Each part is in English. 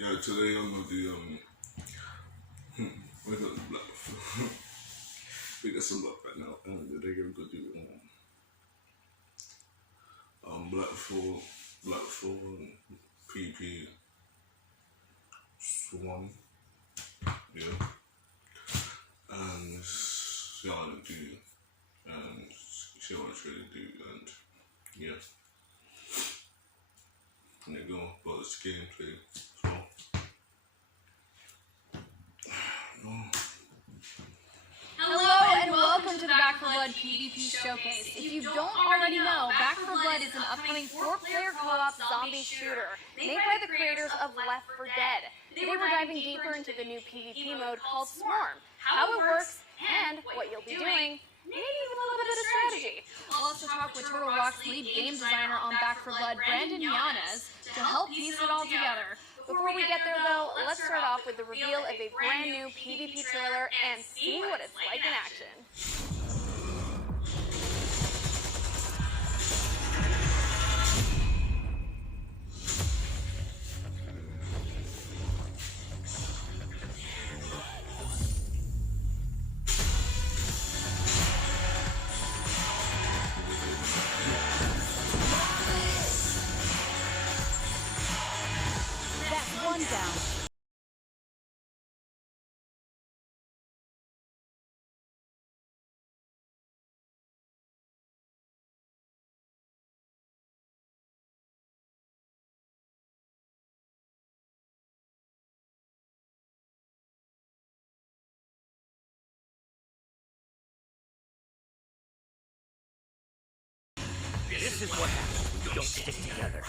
Yeah, today I'm gonna do we got black. We got some luck right now. Today I'm gonna do black four, PP swan. Yeah, and see how I do, and see what I try to do, and yeah, and then go about this gameplay. Hello and welcome to the Back 4 Blood PvP Showcase. If you don't already know, Back 4 Blood is an upcoming 4-player co-op zombie shooter made by the creators of Left 4 Dead. Today we're diving deeper into the new PvP mode called Swarm, how it works, and what you'll be doing, maybe even a little bit of strategy. We'll also talk with Turtle Rock's lead game designer on Back 4 Blood, Brandon Yanez, to help piece it all together. Before we get there though, let's start off with the reveal of a brand new PvP trailer and see what it's like in action. That's one down. This is what happens when you don't stick together.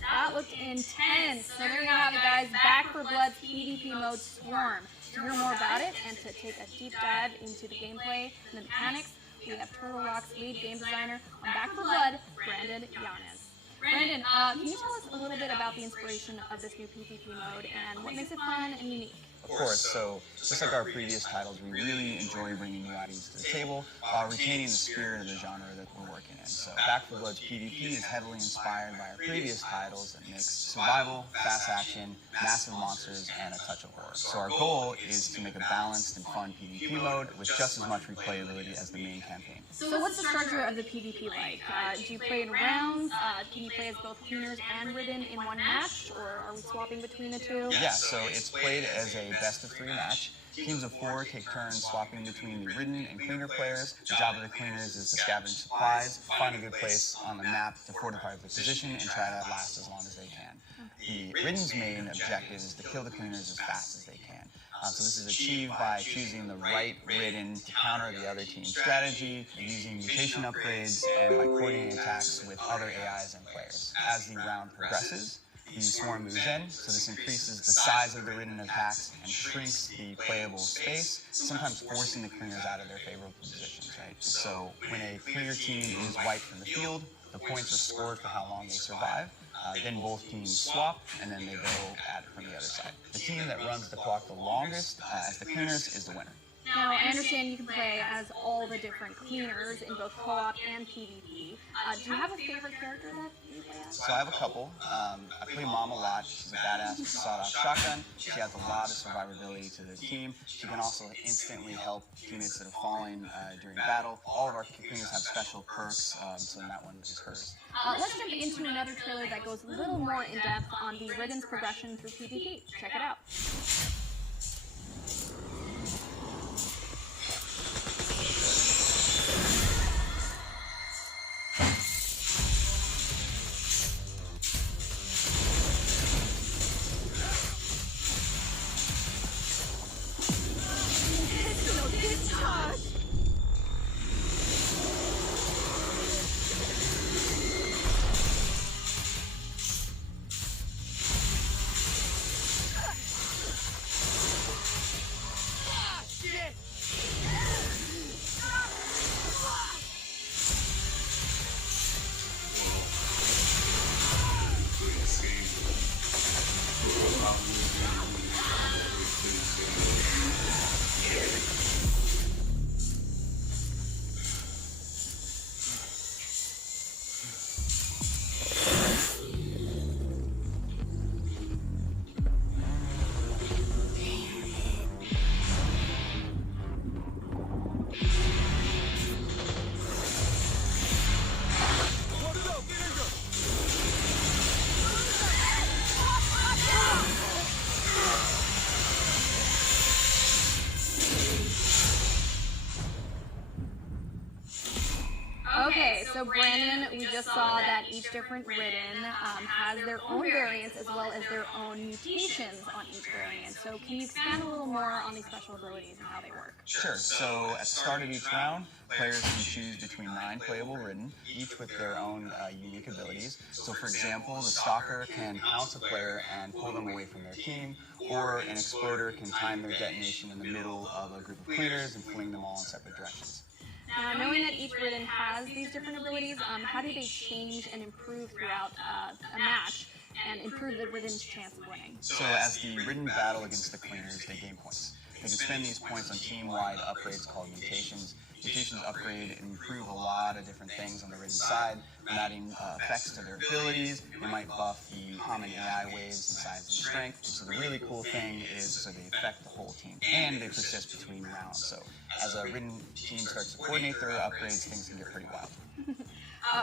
That looked intense. So there you have it, guys. Back 4 Blood's PvP mode Swarm. To hear more about it and to take a deep dive into the gameplay and the mechanics, we have Turtle Rock's lead game designer on Back 4 Blood, Brandon Yanez. Brandon, can you tell us a little bit about the inspiration of this new PvP mode and what makes it fun and unique? Of course, so just like our previous titles, we really enjoy bringing new ideas to the table while retaining the spirit of the genre that we're working in. So Back 4 Blood's PvP is heavily inspired by our previous titles that mix survival, fast action, massive monsters, and a touch of horror. So our goal is to make a balanced and fun PvP mode with just as much replayability as the main campaign. So what's the structure of the PvP like? Do you play in rounds? Can you play as both cleaners and ridden in one match, or are we swapping between the two? Yeah, so it's played as a best of 3 match. Teams of 4 take turns swapping between the ridden and cleaner players. The job of the cleaners is to scavenge supplies, find a good place on the map to fortify the position, and try to last as long as they can. The ridden's main objective is to kill the cleaners as fast as they can. So this is achieved by choosing the right ridden to counter the other team's strategy, using mutation upgrades, and by coordinating attacks with other AIs and players. As the round progresses, the swarm moves in, so this increases the size of the ridden attacks and shrinks the playable space, sometimes forcing the cleaners out of their favorable positions, right? So when a clear team is wiped from the field, the points are scored for how long they survive. Then both teams swap, and then they go at it from the other side. The team that runs the clock the longest as the cleaners is the winner. Now, I understand you can play as all the different cleaners in both co-op and PvP. Do you have a favorite character that you play as? So I have a couple. I play Mom a lot shot. She's a badass with a sawed-off shotgun. She adds a lot of survivability to the team. She can also instantly help teammates that have fallen during battle. All of our cleaners have special perks, so that one is hers. Let's jump into another trailer that goes a little more in depth on the Ridden's progression through PvP. Check it out. Okay, so Brandon, we just saw that each different Ridden has their own variants as well as their own mutations on each variant. So can you expand a little more on these special abilities and how they work? Sure. So at the start of each round, players can choose between 9 playable Ridden, each with their own unique abilities. So for example, the Stalker can pounce a player and pull them away from their team, or an Exploder can time their detonation in the middle of a group of cleaners and fling them all in separate directions. Now, knowing that each Ridden has these different abilities, how do they change and improve throughout a match and improve the Ridden's chance of winning? So as the Ridden battle against the cleaners, they gain points. They can spend these points on team-wide upgrades called mutations. Mutations upgrade and improve a lot of different things on the Ridden side, from adding effects to their abilities. They might buff the common AI waves in size and strength. So the really cool thing is so they affect the whole team, and they persist between rounds. So as a Ridden team starts to coordinate their upgrades, things can get pretty wild.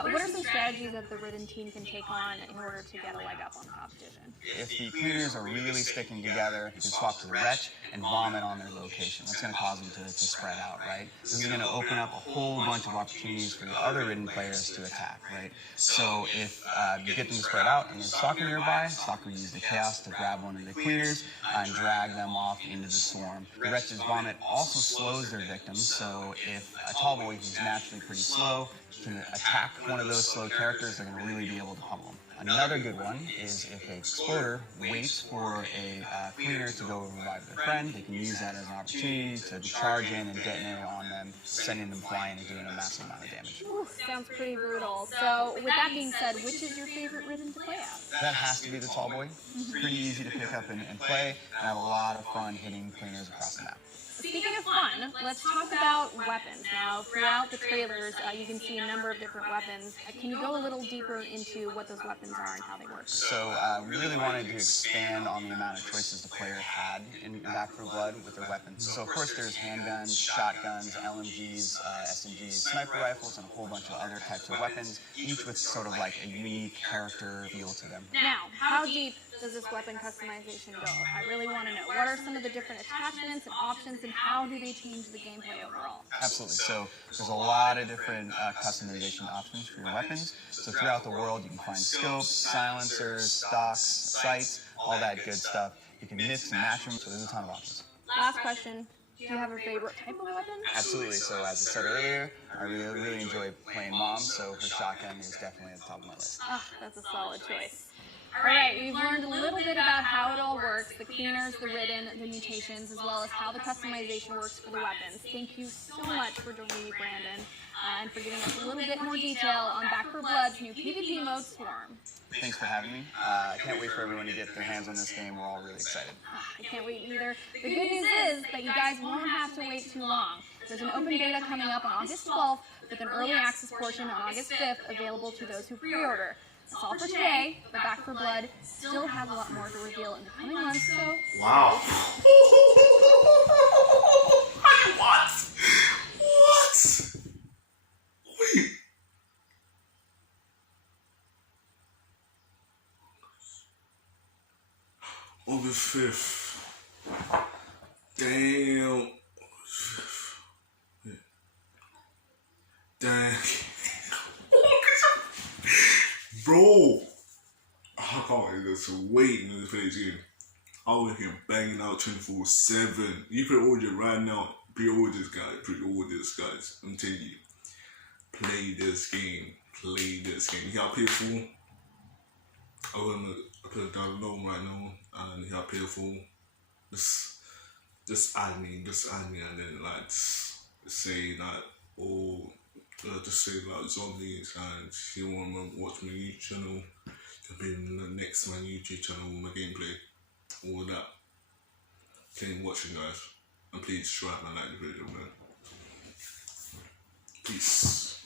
What are some strategies that the Ridden team can take on in order to get a leg up on the competition? If the cleaners are really sticking together, you can swap to the Wretch and vomit on their location. That's going to cause them to spread out, right? This is going to open up a whole bunch of opportunities for the other Ridden players to attack, right? So if you get them to spread out and there's Stalker nearby, Stalker uses the Chaos to grab one of the cleaners and drag them off into the swarm. The Wretch's vomit also slows their victims, so if a tall boy who's naturally pretty slow can attack one of those slow characters, they're going to really be able to pummel them. Another good one is if an Exploder waits for a cleaner to go revive their friend, they can use that as an opportunity to charge in and detonate on them, sending them flying and doing a massive amount of damage. Ooh, sounds pretty brutal. So with that being said, which is your favorite Ridden to play as? That has to be the tall boy. It's pretty easy to pick up and play, and have a lot of fun hitting cleaners across the map. Speaking of fun, let's talk about weapons. Now, throughout the trailers, you can see a number of different weapons. Can you go a little deeper into what those weapons are and how they work? So we really wanted to expand on the amount of choices the player had in Back 4 Blood with their weapons. So of course there's handguns, shotguns, LMGs, SMGs, sniper rifles, and a whole bunch of other types of weapons, each with sort of like a unique character feel to them. Now, how deep does this weapon customization go? I really want to know. What are some of the different attachments and options, and how do they change the gameplay overall? Absolutely. So there's a lot of different customization options for your weapons. So throughout the world, you can find scopes, silencers, stocks, sights, all that good stuff. You can mix and match them, so there's a ton of options. Last question. Do you have a favorite type of weapon? Absolutely. So as I said earlier, I really enjoy playing Mom, so her shotgun is definitely at the top of my list. Ah, that's a solid choice. Alright, we've learned a little bit about how it all works, the cleaners, the Ridden, the mutations, as well as how the customization works for the weapons. Thank you so much for joining me, Brandon, and for giving us a little bit more detail on Back 4 Blood's new PvP mode, Swarm. Thanks for having me. I can't wait for everyone to get their hands on this game. We're all really excited. I can't wait either. The good news is that you guys won't have to wait too long. There's an open beta coming up on August 12th with an early access portion on August 5th available to those who pre-order. That's all for today, but Back 4 Blood still has a lot more to reveal in the coming months, so Wow. What? What? Wait. August 5th. Damn. Damn. Bro. I can't just wait to play this game. I was here banging out 24/7. You pre-order it right now. Pre-order this, guys. Pre-order this, guys. I'm telling you. Play this game. Play this game. You got pay full. I'm gonna put it down low right now. And you got pay full. Just add me, and then like just say like, oh, just say like zombies, and if you want to watch my YouTube channel, you'll be in the next my YouTube channel with my gameplay, all that. Thank you for watching, guys, and please subscribe and like the video, man. Peace.